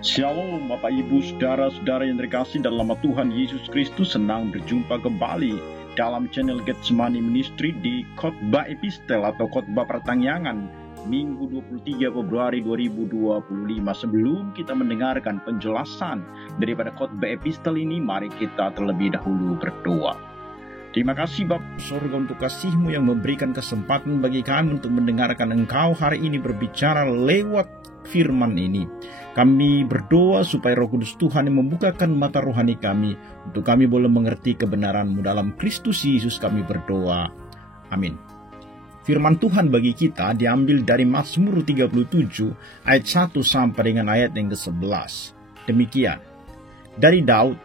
Shalom Bapak Ibu Saudara-saudara yang terkasih dalam nama Tuhan Yesus Kristus, senang berjumpa kembali dalam channel Getsemani Ministry di Khotbah Epistel atau Khotbah Pertangyangan Minggu 23 Februari 2025. Sebelum kita mendengarkan penjelasan daripada Khotbah Epistel ini, mari kita terlebih dahulu berdoa. Terima kasih Bapa Surga untuk kasih-Mu yang memberikan kesempatan bagi kami untuk mendengarkan Engkau hari ini berbicara lewat firman ini. Kami berdoa supaya Roh Kudus Tuhan yang membukakan mata rohani kami, untuk kami boleh mengerti kebenaran-Mu. Dalam Kristus Yesus kami berdoa. Amin. Firman Tuhan bagi kita diambil dari Mazmur 37 ayat 1 sampai dengan ayat yang ke-11. Demikian. Dari Daud,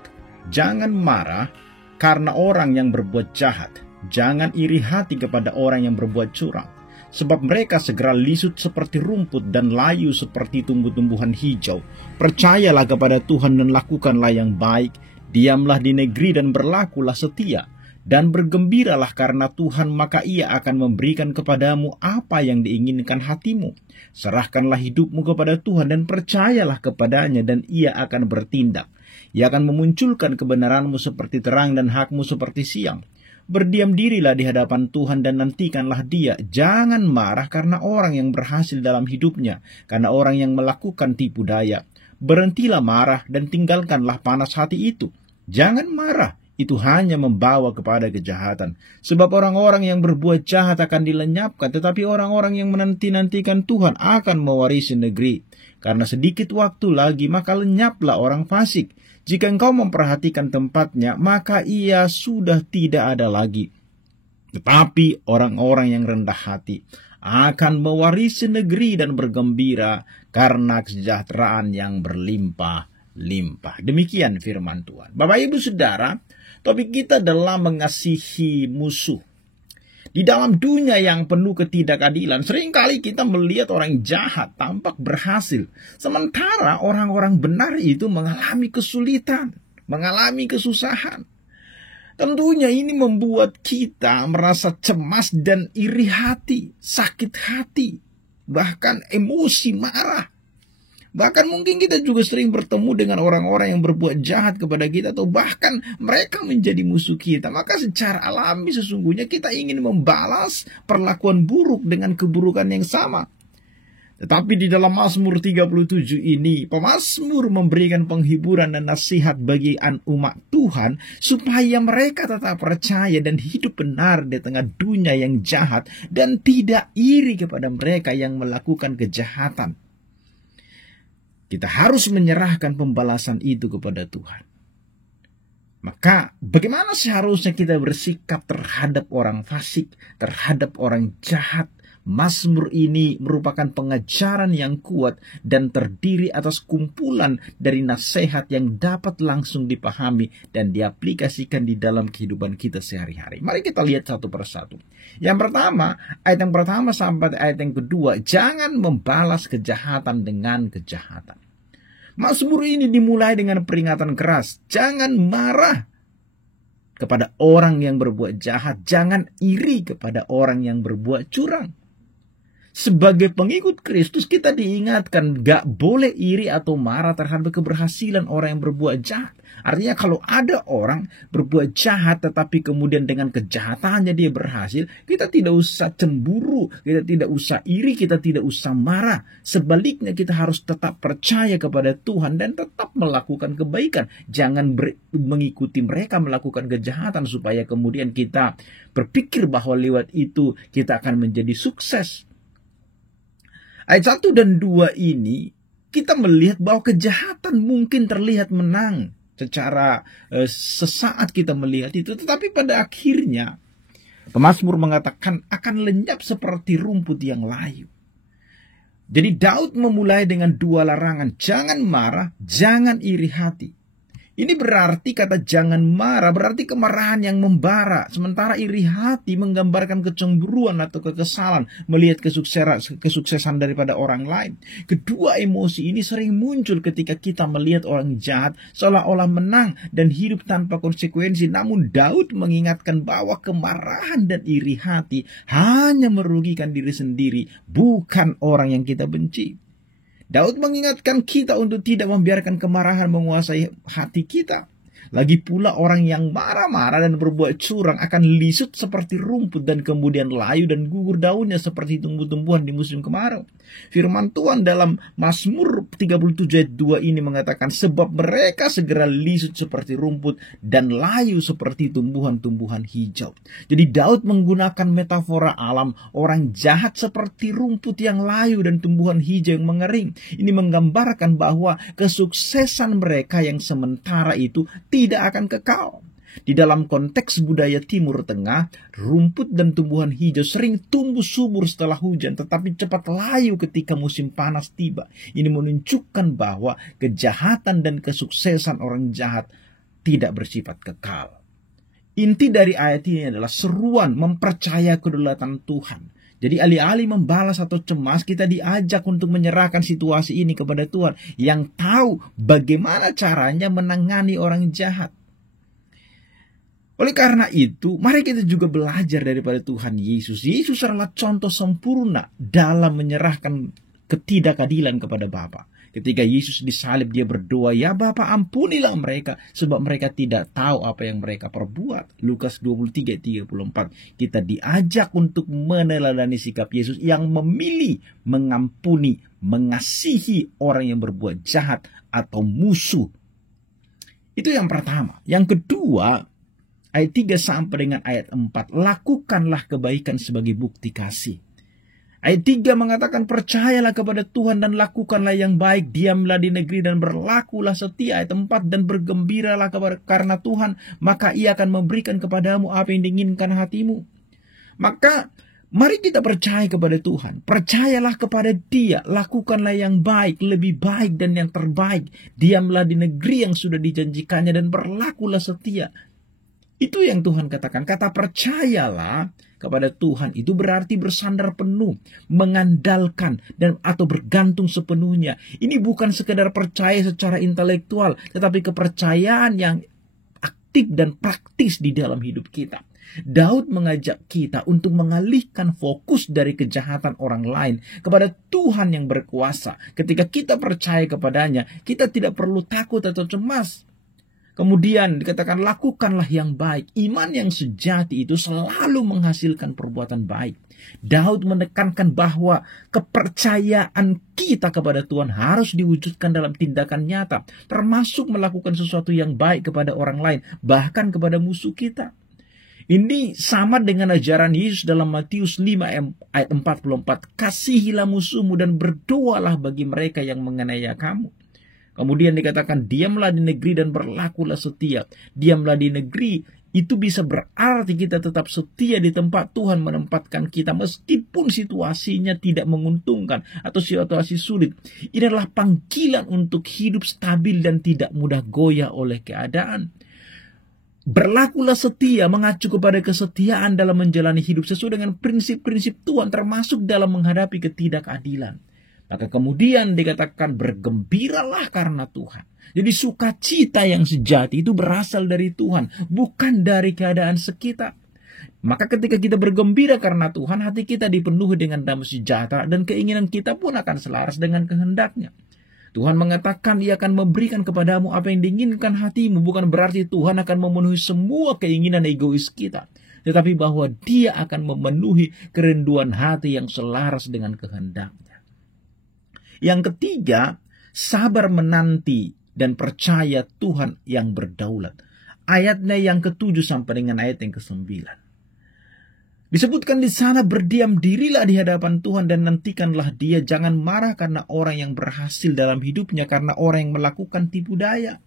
jangan marah karena orang yang berbuat jahat, jangan iri hati kepada orang yang berbuat curang. Sebab mereka segera lisut seperti rumput dan layu seperti tumbuh-tumbuhan hijau. Percayalah kepada Tuhan dan lakukanlah yang baik. Diamlah di negeri dan berlakulah setia. Dan bergembiralah karena Tuhan, maka Ia akan memberikan kepadamu apa yang diinginkan hatimu. Serahkanlah hidupmu kepada Tuhan dan percayalah kepadanya, dan Ia akan bertindak. Ia akan memunculkan kebenaranmu seperti terang dan hakmu seperti siang. Berdiam dirilah di hadapan Tuhan dan nantikanlah Dia. Jangan marah karena orang yang berhasil dalam hidupnya, karena orang yang melakukan tipu daya. Berhentilah marah dan tinggalkanlah panas hati itu. Jangan marah, itu hanya membawa kepada kejahatan. Sebab orang-orang yang berbuat jahat akan dilenyapkan, tetapi orang-orang yang menanti-nantikan Tuhan akan mewarisi negeri. Karena sedikit waktu lagi, maka lenyaplah orang fasik. Jika engkau memperhatikan tempatnya, maka ia sudah tidak ada lagi. Tetapi orang-orang yang rendah hati akan mewarisi negeri dan bergembira karena kesejahteraan yang berlimpah-limpah. Demikian firman Tuhan. Bapak Ibu Saudara, topik kita adalah mengasihi musuh. Di dalam dunia yang penuh ketidakadilan, seringkali kita melihat orang jahat tampak berhasil. Sementara orang-orang benar itu mengalami kesulitan, mengalami kesusahan. Tentunya ini membuat kita merasa cemas dan iri hati, sakit hati, bahkan emosi, marah. Bahkan mungkin kita juga sering bertemu dengan orang-orang yang berbuat jahat kepada kita, atau bahkan mereka menjadi musuh kita. Maka secara alami sesungguhnya kita ingin membalas perlakuan buruk dengan keburukan yang sama. Tetapi di dalam Mazmur 37 ini, pemazmur memberikan penghiburan dan nasihat bagi umat Tuhan, supaya mereka tetap percaya dan hidup benar di tengah dunia yang jahat, dan tidak iri kepada mereka yang melakukan kejahatan. Kita harus menyerahkan pembalasan itu kepada Tuhan. Maka bagaimana seharusnya kita bersikap terhadap orang fasik, terhadap orang jahat? Mazmur ini merupakan pengajaran yang kuat dan terdiri atas kumpulan dari nasihat yang dapat langsung dipahami dan diaplikasikan di dalam kehidupan kita sehari-hari. Mari kita lihat satu persatu. Yang pertama, ayat yang pertama sampai ayat yang kedua, jangan membalas kejahatan dengan kejahatan. Mazmur ini dimulai dengan peringatan keras, jangan marah kepada orang yang berbuat jahat, jangan iri kepada orang yang berbuat curang. Sebagai pengikut Kristus, kita diingatkan gak boleh iri atau marah terhadap keberhasilan orang yang berbuat jahat. Artinya kalau ada orang berbuat jahat tetapi kemudian dengan kejahatannya dia berhasil, kita tidak usah cemburu, kita tidak usah iri, kita tidak usah marah. Sebaliknya kita harus tetap percaya kepada Tuhan dan tetap melakukan kebaikan. Jangan mengikuti mereka melakukan kejahatan supaya kemudian kita berpikir bahwa lewat itu kita akan menjadi sukses. Ayat 1 dan 2 ini kita melihat bahwa kejahatan mungkin terlihat menang secara sesaat kita melihat itu, tetapi pada akhirnya pemazmur mengatakan akan lenyap seperti rumput yang layu. Jadi Daud memulai dengan dua larangan, jangan marah, jangan iri hati. Ini berarti kata jangan marah, berarti kemarahan yang membara. Sementara iri hati menggambarkan kecemburuan atau kekesalan melihat kesuksesan daripada orang lain. Kedua emosi ini sering muncul ketika kita melihat orang jahat seolah-olah menang dan hidup tanpa konsekuensi. Namun Daud mengingatkan bahwa kemarahan dan iri hati hanya merugikan diri sendiri, bukan orang yang kita benci. Daud mengingatkan kita untuk tidak membiarkan kemarahan menguasai hati kita. Lagi pula orang yang marah-marah dan berbuat curang akan lisut seperti rumput dan kemudian layu dan gugur daunnya seperti tumbuh-tumbuhan di musim kemarau. Firman Tuhan dalam Mazmur 37 ayat 2 ini mengatakan, sebab mereka segera lisut seperti rumput dan layu seperti tumbuhan-tumbuhan hijau. Jadi Daud menggunakan metafora alam, orang jahat seperti rumput yang layu dan tumbuhan hijau yang mengering. Ini menggambarkan bahwa kesuksesan mereka yang sementara itu tidak akan kekal. Di dalam konteks budaya Timur Tengah, rumput dan tumbuhan hijau sering tumbuh subur setelah hujan, tetapi cepat layu ketika musim panas tiba. Ini menunjukkan bahwa kejahatan dan kesuksesan orang jahat tidak bersifat kekal. Inti dari ayat ini adalah seruan mempercaya kedaulatan Tuhan. Jadi alih-alih membalas atau cemas, kita diajak untuk menyerahkan situasi ini kepada Tuhan yang tahu bagaimana caranya menangani orang jahat. Oleh karena itu, mari kita juga belajar daripada Tuhan Yesus. Yesus adalah contoh sempurna dalam menyerahkan ketidakadilan kepada Bapa. Ketika Yesus disalib, dia berdoa, ya Bapa, ampunilah mereka, sebab mereka tidak tahu apa yang mereka perbuat. Lukas 23:34. Kita diajak untuk meneladani sikap Yesus yang memilih mengampuni, mengasihi orang yang berbuat jahat atau musuh. Itu yang pertama. Yang kedua, ayat 3 sampai dengan ayat 4. Lakukanlah kebaikan sebagai bukti kasih. Ayat 3 mengatakan, percayalah kepada Tuhan dan lakukanlah yang baik. Diamlah di negeri dan berlakulah setia. Ayat 4, dan bergembiralah karena Tuhan, maka Ia akan memberikan kepadamu apa yang diinginkan hatimu. Maka mari kita percaya kepada Tuhan. Percayalah kepada Dia. Lakukanlah yang baik, lebih baik dan yang terbaik. Diamlah di negeri yang sudah dijanjikannya dan berlakulah setia. Itu yang Tuhan katakan. Kata percayalah kepada Tuhan itu berarti bersandar penuh, mengandalkan dan atau bergantung sepenuhnya. Ini bukan sekedar percaya secara intelektual, tetapi kepercayaan yang aktif dan praktis di dalam hidup kita. Daud mengajak kita untuk mengalihkan fokus dari kejahatan orang lain kepada Tuhan yang berkuasa. Ketika kita percaya kepadanya, kita tidak perlu takut atau cemas. Kemudian dikatakan lakukanlah yang baik. Iman yang sejati itu selalu menghasilkan perbuatan baik. Daud menekankan bahwa kepercayaan kita kepada Tuhan harus diwujudkan dalam tindakan nyata, termasuk melakukan sesuatu yang baik kepada orang lain, bahkan kepada musuh kita. Ini sama dengan ajaran Yesus dalam Matius 5 ayat 44. Kasihilah musuhmu dan berdoalah bagi mereka yang menganiaya kamu. Kemudian dikatakan, diamlah di negeri dan berlakulah setia. Diamlah di negeri itu bisa berarti kita tetap setia di tempat Tuhan menempatkan kita meskipun situasinya tidak menguntungkan atau situasi sulit. Ini adalah panggilan untuk hidup stabil dan tidak mudah goyah oleh keadaan. Berlakulah setia mengacu kepada kesetiaan dalam menjalani hidup sesuai dengan prinsip-prinsip Tuhan, termasuk dalam menghadapi ketidakadilan. Maka kemudian dikatakan bergembiralah karena Tuhan. Jadi sukacita yang sejati itu berasal dari Tuhan, bukan dari keadaan sekitar. Maka ketika kita bergembira karena Tuhan, hati kita dipenuhi dengan damai sejahtera dan keinginan kita pun akan selaras dengan kehendaknya. Tuhan mengatakan Ia akan memberikan kepadamu apa yang diinginkan hatimu. Bukan berarti Tuhan akan memenuhi semua keinginan egois kita, tetapi bahwa Dia akan memenuhi kerinduan hati yang selaras dengan kehendaknya. Yang ketiga, sabar menanti dan percaya Tuhan yang berdaulat. Ayatnya yang ke-7 sampai dengan ayat yang ke-9. Disebutkan di sana, berdiam dirilah di hadapan Tuhan dan nantikanlah Dia. Jangan marah karena orang yang berhasil dalam hidupnya, karena orang yang melakukan tipu daya.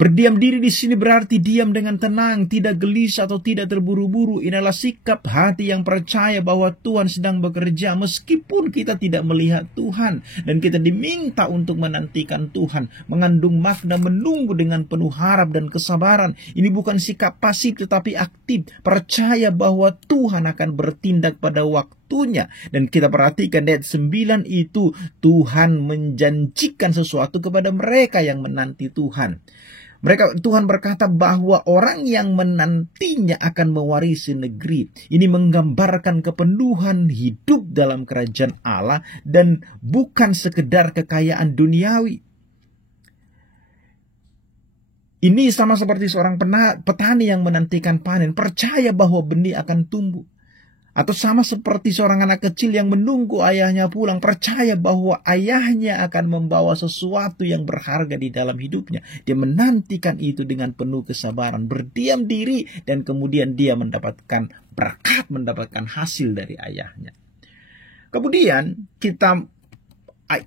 Berdiam diri di sini berarti diam dengan tenang, tidak gelisah atau tidak terburu-buru. Inilah sikap hati yang percaya bahwa Tuhan sedang bekerja meskipun kita tidak melihat Tuhan. Dan kita diminta untuk menantikan Tuhan, mengandung makna menunggu dengan penuh harap dan kesabaran. Ini bukan sikap pasif tetapi aktif, percaya bahwa Tuhan akan bertindak pada waktunya. Dan kita perhatikan ayat 9 itu, Tuhan menjanjikan sesuatu kepada mereka yang menanti Tuhan. Tuhan berkata bahwa orang yang menantinya akan mewarisi negeri. Ini menggambarkan kepenuhan hidup dalam kerajaan Allah dan bukan sekedar kekayaan duniawi. Ini sama seperti seorang petani yang menantikan panen, percaya bahwa benih akan tumbuh. Atau sama seperti seorang anak kecil yang menunggu ayahnya pulang, percaya bahwa ayahnya akan membawa sesuatu yang berharga di dalam hidupnya. Dia menantikan itu dengan penuh kesabaran, berdiam diri, dan kemudian dia mendapatkan berkat, mendapatkan hasil dari ayahnya. Kemudian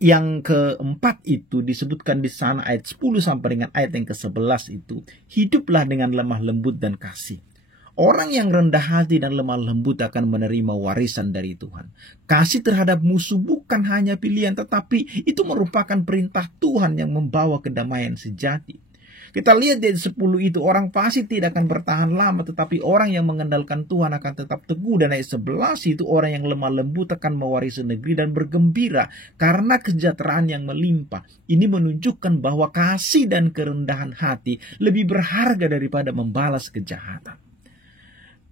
yang keempat itu disebutkan di sana ayat 10 sampai dengan ayat yang ke-11 itu, hiduplah dengan lemah lembut dan kasih. Orang yang rendah hati dan lemah lembut akan menerima warisan dari Tuhan. Kasih terhadap musuh bukan hanya pilihan, tetapi itu merupakan perintah Tuhan yang membawa kedamaian sejati. Kita lihat di 10 itu, orang fasik tidak akan bertahan lama, tetapi orang yang mengandalkan Tuhan akan tetap teguh. Dan ayat 11 itu, orang yang lemah lembut akan mewarisi negeri dan bergembira karena kesejahteraan yang melimpah. Ini menunjukkan bahwa kasih dan kerendahan hati lebih berharga daripada membalas kejahatan.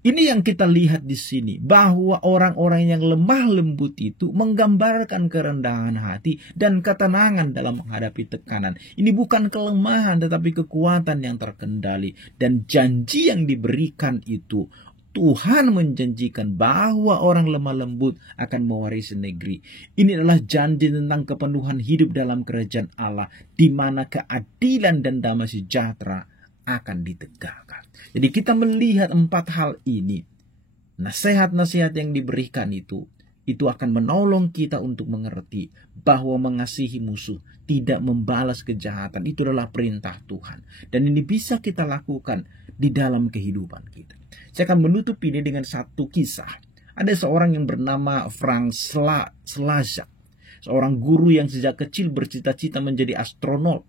Ini yang kita lihat di sini, bahwa orang-orang yang lemah lembut itu menggambarkan kerendahan hati dan ketenangan dalam menghadapi tekanan. Ini bukan kelemahan tetapi kekuatan yang terkendali. Dan janji yang diberikan itu, Tuhan menjanjikan bahwa orang lemah lembut akan mewarisi negeri. Ini adalah janji tentang kepenuhan hidup dalam kerajaan Allah, di mana keadilan dan damai sejahtera akan ditegakkan. Jadi kita melihat 4 hal ini. Nasihat-nasihat yang diberikan itu akan menolong kita untuk mengerti bahwa mengasihi musuh, tidak membalas kejahatan, itu adalah perintah Tuhan. Dan ini bisa kita lakukan di dalam kehidupan kita. Saya akan menutup ini dengan satu kisah. Ada seorang yang bernama Frank Slazak, seorang guru yang sejak kecil bercita-cita menjadi astronot.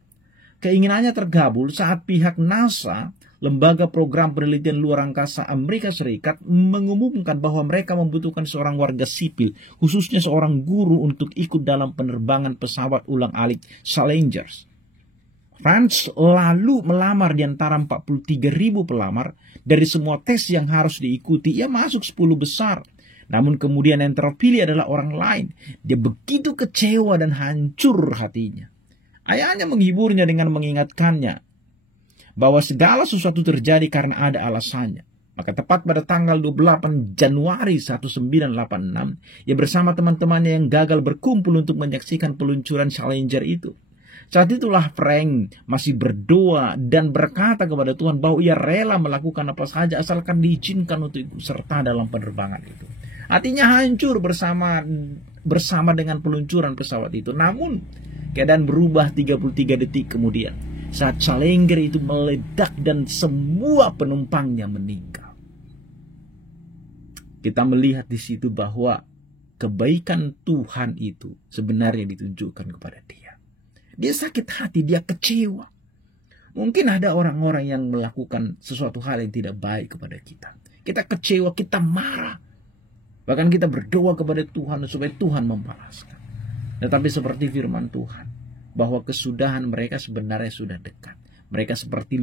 Keinginannya tergabul saat pihak NASA, lembaga program penelitian luar angkasa Amerika Serikat, mengumumkan bahwa mereka membutuhkan seorang warga sipil, khususnya seorang guru untuk ikut dalam penerbangan pesawat ulang-alik Challenger. Franz lalu melamar di antara 43.000 pelamar. Dari semua tes yang harus diikuti, ia masuk 10 besar. Namun kemudian yang terpilih adalah orang lain. Dia begitu kecewa dan hancur hatinya. Ayahnya menghiburnya dengan mengingatkannya bahwa segala sesuatu terjadi karena ada alasannya. Maka tepat pada tanggal 28 Januari 1986, ia bersama teman-temannya yang gagal berkumpul untuk menyaksikan peluncuran Challenger itu. Saat itulah Frank masih berdoa dan berkata kepada Tuhan bahwa ia rela melakukan apa saja asalkan diizinkan untuk ikut serta dalam penerbangan itu. Hatinya hancur bersama dengan peluncuran pesawat itu. Namun keadaan berubah 33 detik kemudian, saat Challenger itu meledak dan semua penumpangnya meninggal. Kita melihat di situ bahwa kebaikan Tuhan itu sebenarnya ditunjukkan kepada dia. Dia sakit hati, dia kecewa. Mungkin ada orang-orang yang melakukan sesuatu hal yang tidak baik kepada kita. Kita kecewa, kita marah. Bahkan kita berdoa kepada Tuhan supaya Tuhan membalaskan. Tetapi seperti firman Tuhan, bahwa kesudahan mereka sebenarnya sudah dekat. Mereka seperti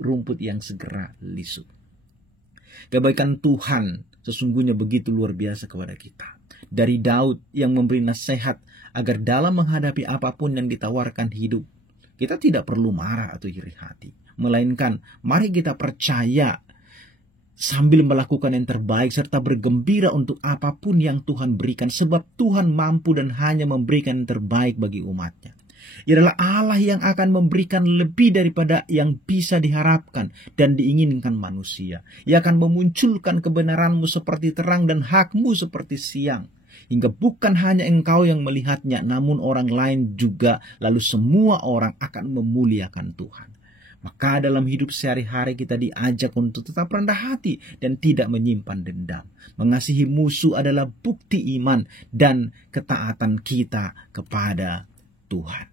rumput yang segera lisut. Kebaikan Tuhan sesungguhnya begitu luar biasa kepada kita. Dari Daud yang memberi nasihat agar dalam menghadapi apapun yang ditawarkan hidup, kita tidak perlu marah atau iri hati. Melainkan mari kita percaya sambil melakukan yang terbaik serta bergembira untuk apapun yang Tuhan berikan. Sebab Tuhan mampu dan hanya memberikan yang terbaik bagi umatnya. Ia adalah Allah yang akan memberikan lebih daripada yang bisa diharapkan dan diinginkan manusia. Ia akan memunculkan kebenaranmu seperti terang dan hakmu seperti siang. Hingga bukan hanya engkau yang melihatnya, namun orang lain juga, lalu semua orang akan memuliakan Tuhan. Maka dalam hidup sehari-hari kita diajak untuk tetap rendah hati dan tidak menyimpan dendam. Mengasihi musuh adalah bukti iman dan ketaatan kita kepada Tuhan.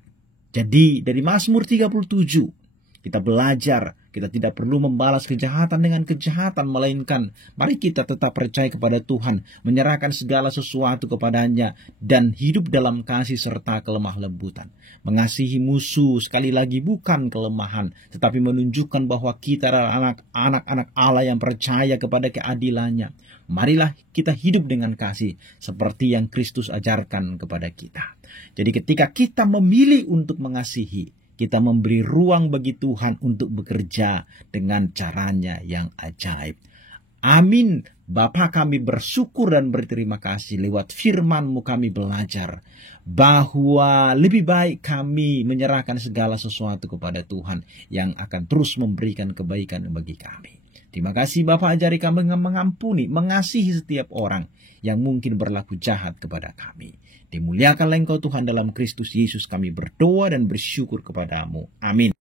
Jadi dari Mazmur 37 kita belajar Kita tidak perlu membalas kejahatan dengan kejahatan, melainkan mari kita tetap percaya kepada Tuhan, menyerahkan segala sesuatu kepadanya, dan hidup dalam kasih serta kelemah lembutan. Mengasihi musuh sekali lagi bukan kelemahan, tetapi menunjukkan bahwa kita adalah anak-anak Allah yang percaya kepada keadilannya. Marilah kita hidup dengan kasih seperti yang Kristus ajarkan kepada kita. Jadi ketika kita memilih untuk mengasihi, kita memberi ruang bagi Tuhan untuk bekerja dengan caranya yang ajaib. Amin. Bapa, kami bersyukur dan berterima kasih lewat firman-Mu kami belajar bahwa lebih baik kami menyerahkan segala sesuatu kepada Tuhan yang akan terus memberikan kebaikan bagi kami. Terima kasih Bapa, ajari kami mengampuni, mengasihi setiap orang yang mungkin berlaku jahat kepada kami. Dimuliakanlah Engkau Tuhan, dalam Kristus Yesus kami berdoa dan bersyukur kepadamu. Amin.